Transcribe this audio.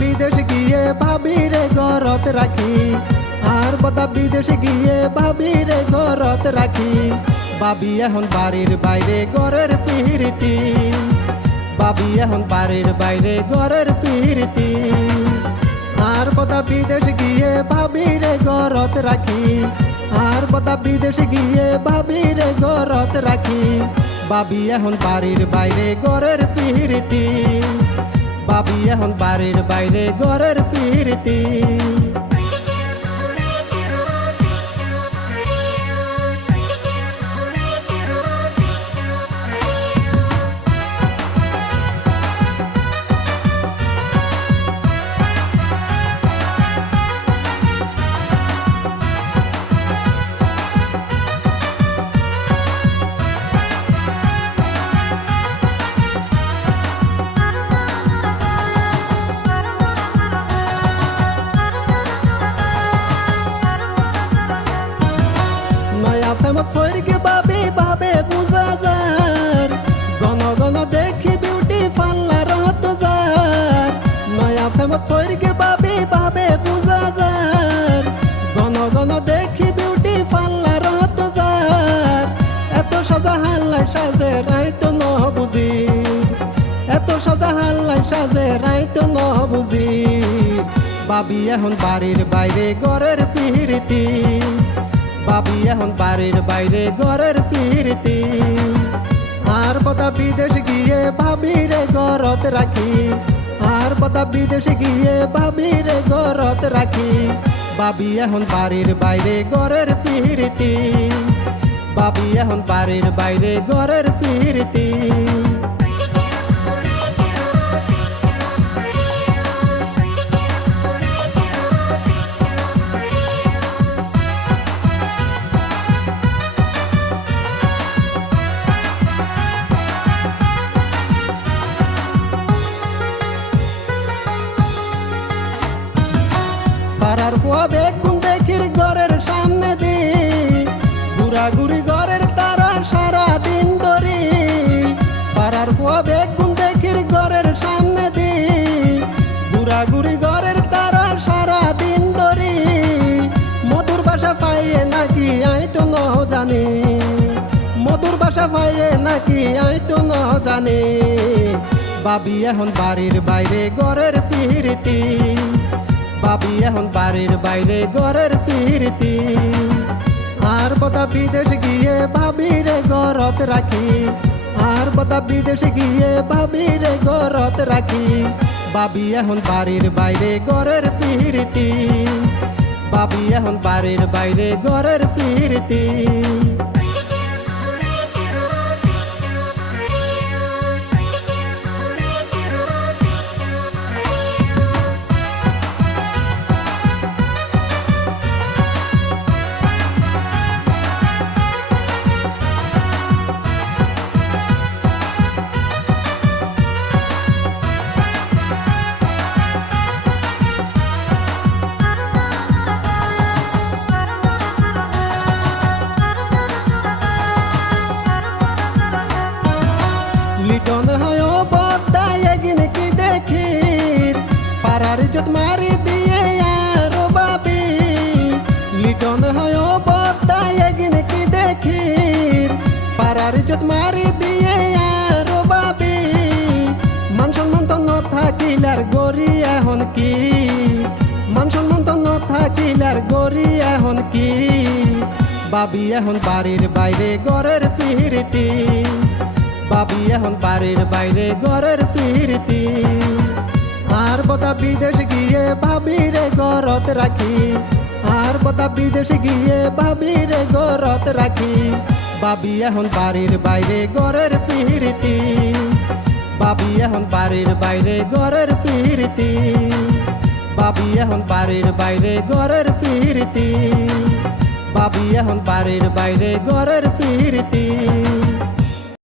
বিদেশ গিয়ে ভাবিরে ঘরত রাখি, আর বদা বিদেশ গিয়ে ভাবিরে ঘরত রাখি। ভাবি এখন বাড়ির বাইরে ঘরের ফিরতি, ভাবি এখন বাড়ির বাইরে ঘরের ফিরতি। আর বদা বিদেশ গিয়ে ভাবিরে ঘরত রাখি, আর বদা বিদেশ গিয়ে ভাবিরে ঘরত রাখি। ভাবি এখন বাড়ির বাইরে ঘরের ফিরতি, ভাবি এখন বাড়ির বাইরে ঘরের ফিরতি। প্রেমত ফইরকে ভাবে ভাবে বুঝা যার, গণ গণ দেখি বিউটি পার্লার হতো যার। নয়া প্রেমত ফইরকে ভাবে ভাবে বুঝা যার, গণ গণ দেখি বিউটি পার্লার হতো যার। এত সাজা হাল্লাই সাজে রাইতো ন বুঝি, এত সাজা হাল্লাই সাজে রাইতো ন বুঝি। ভাবি এখন বাড়ির বাইরে ঘরের ফিরতি, ভাবি এখন বাড়ির বাইরে ঘরের ফিরতি। আর বদা বিদেশ গিয়ে ভাবিরে ঘরত রাখি, আর বদা বিদেশ গিয়ে ভাবিরে ঘরত রাখি। ভাবি এখন বাড়ির বাইরে ঘরের ফিরতি, ভাবি এখন বাড়ির বাইরে ঘরের ফিরতি। পাড়ার পোয়া বেগুন দেখির ঘরের সামনে দি, ঘুরাঘুরি ঘরের তারা সারা দিন ধরি। পাড়ার পোয়া বেগুন দেখির ঘরের সামনে দি, ঘুরাঘুরি ঘরের তারা সারা দিন ধরি। মধুর বাসা পাইয়ে নাকি আইতো ন জানি, মধুর বাসা পাইয়ে নাকি আইতো ন জানি। ভাবি এখন বাড়ির বাইরে ঘরের ফিরতি, ভাবি এখন বাড়ির বাইরে ঘরের ফিরতি। আর বদা বিদেশ গিয়ে ভাবিরে ঘরত রাখি, আর বদা বিদেশ গিয়ে ভাবিরে ঘরত রাখি। ভাবি এখন বাড়ির বাইরে ঘরের ফিরতি, ভাবি এখন বাড়ির বাইরে ঘরের ফিরতি। লিটন হয় বদায় একদিন কি দেখি, পাড়ার ইজ্জত মারি দিয়ে আরো ভাবি। লিটন হয় বদায় একদিন কি দেখি, পাড়ার ইজ্জত মারি দিয়ে আরো ভাবি। মান সম্মান তো ন থাকিলার গরি এখন কি, মান সম্মান তো ন থাকিলার গরি এখন কি। ভাবি এখন বাড়ির বাইরে ঘরের ফিরতি, ভাবি এখন বাড়ির বাইরে ঘরের ফিরতি। আর বদা বিদেশ গিয়ে ভাবিরে ঘরত রাখি, আর বদা বিদেশ গিয়ে ভাবিরে ঘরত রাখি। ভাবি এখন বাড়ির বাইরে ঘরের ফিরতি, ভাবি এখন বাড়ির বাইরে ঘরের ফিরতি। ভাবি এখন বাড়ির বাইরে ঘরের ফিরতি, ভাবি এখন বাড়ির বাইরে ঘরের ফিরতি।